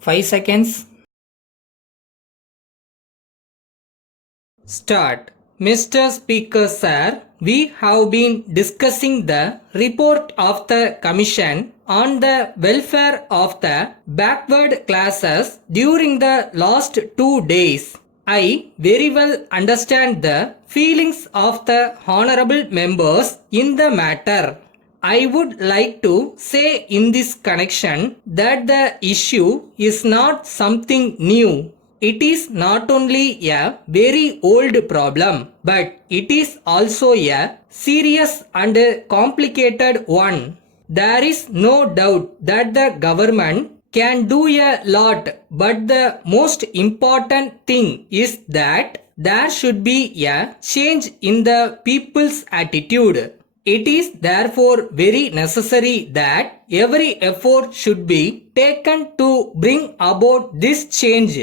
5 seconds. Start. Mr. Speaker Sir, we have been discussing the report of the Commission on the welfare of the backward classes during the last 2 days. I very well understand the feelings of the honorable members in the matter. I would like to say in this connection that the issue is not something new. It is not only a very old problem, but it is also a serious and complicated one. There is no doubt that the government can do a lot, but the most important thing is that there should be a change in the people's attitude. It is therefore very necessary that every effort should be taken to bring about this change.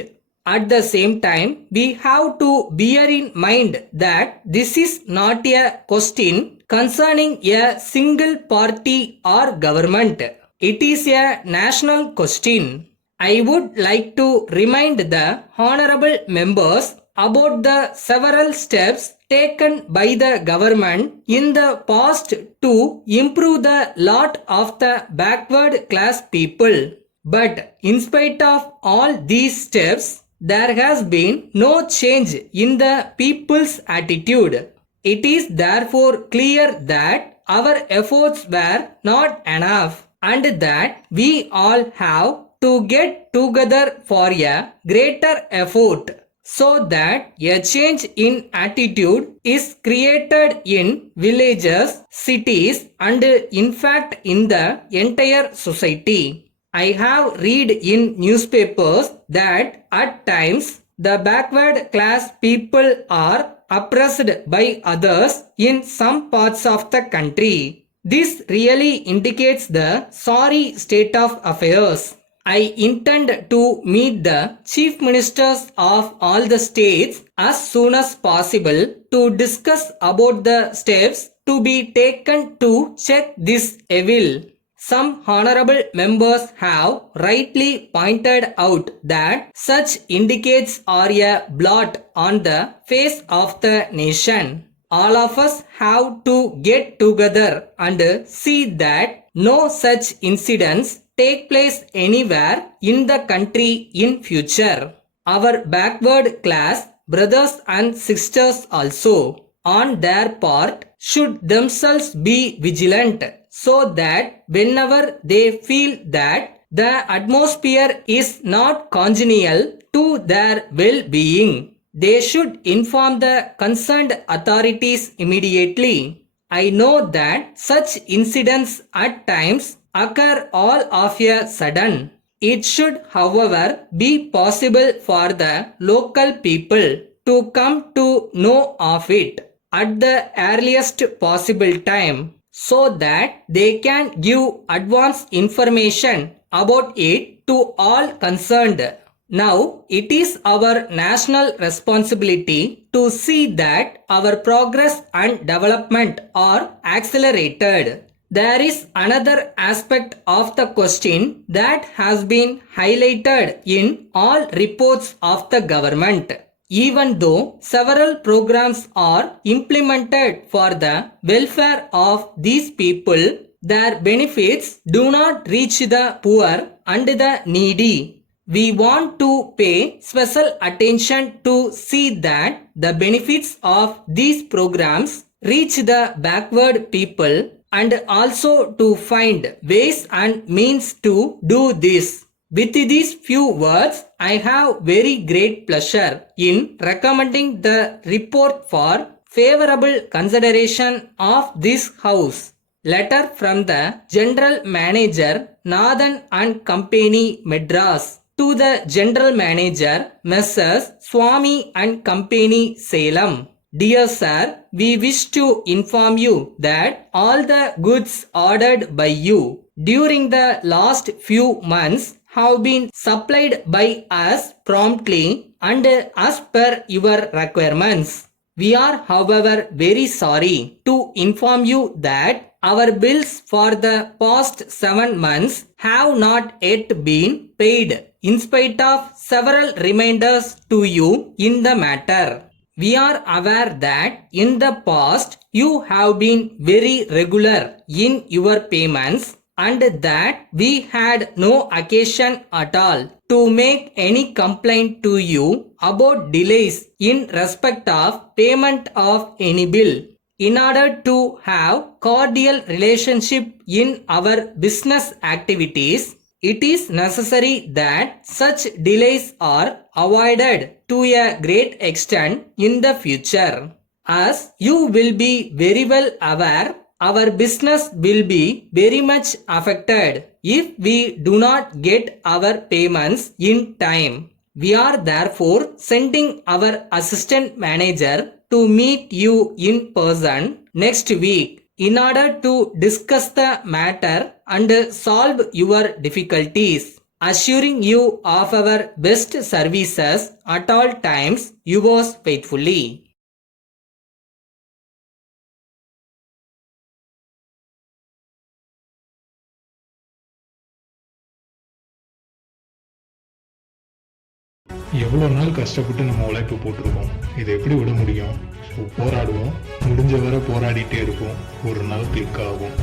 At the same time, we have to bear in mind that this is not a question concerning a single party or government. It is a national question. I would like to remind the honorable members about the several steps taken by the government in the past to improve the lot of the backward class people. But in spite of all these steps, there has been no change in the people's attitude. It is therefore clear that our efforts were not enough and that we all have to get together for a greater effort so that a change in attitude is created in villages, cities, and in fact in the entire society. I have read in newspapers that at times the backward class people are oppressed by others in some parts of the country. This really indicates the sorry state of affairs. I intend to meet the chief ministers of all the states as soon as possible to discuss about the steps to be taken to check this evil. Some honorable members have rightly pointed out that such indicates are a blot on the face of the nation. All of us have to get together and see that no such incidents take place anywhere in the country in future. Our backward class brothers and sisters also, on their part, should themselves be vigilant so that whenever they feel that the atmosphere is not congenial to their well-being, they should inform the concerned authorities immediately. I know that such incidents at times occur all of a sudden. It should, however, be possible for the local people to come to know of it at the earliest possible time so that they can give advance information about it to all concerned. Now, it is our national responsibility to see that our progress and development are accelerated. There is another aspect of the question that has been highlighted in all reports of the government. Even though several programs are implemented for the welfare of these people, their benefits do not reach the poor and the needy. We want to pay special attention to see that the benefits of these programs reach the backward people and also to find ways and means to do this. With these few words, I have very great pleasure in recommending the report for favorable consideration of this House. Letter from the General Manager, Nathan and Company, Madras, to the General Manager, Messrs. Swami and Company, Salem. Dear Sir, we wish to inform you that all the goods ordered by you during the last few months have been supplied by us promptly and as per your requirements. We are, however, very sorry to inform you that our bills for the past 7 months have not yet been paid in spite of several reminders to you in the matter. We are aware that in the past you have been very regular in your payments and that we had no occasion at all to make any complaint to you about delays in respect of payment of any bill. In order to have cordial relationship in our business activities, it is necessary that such delays are avoided to a great extent in the future. As you will be very well aware, our business will be very much affected if we do not get our payments in time. We are therefore sending our assistant manager to meet you in person next week in order to discuss the matter and solve your difficulties, assuring you of our best services at all times. Yours faithfully. எவ்வளோ நாள் கஷ்டப்பட்டு நம்ம உழைப்பு போட்டிருக்கோம், இதை எப்படி விட முடியும்? ஸோ போராடுவோம், முடிஞ்ச வரை போராடிட்டே இருப்போம், ஒரு நாள் கிளிக் ஆகும்.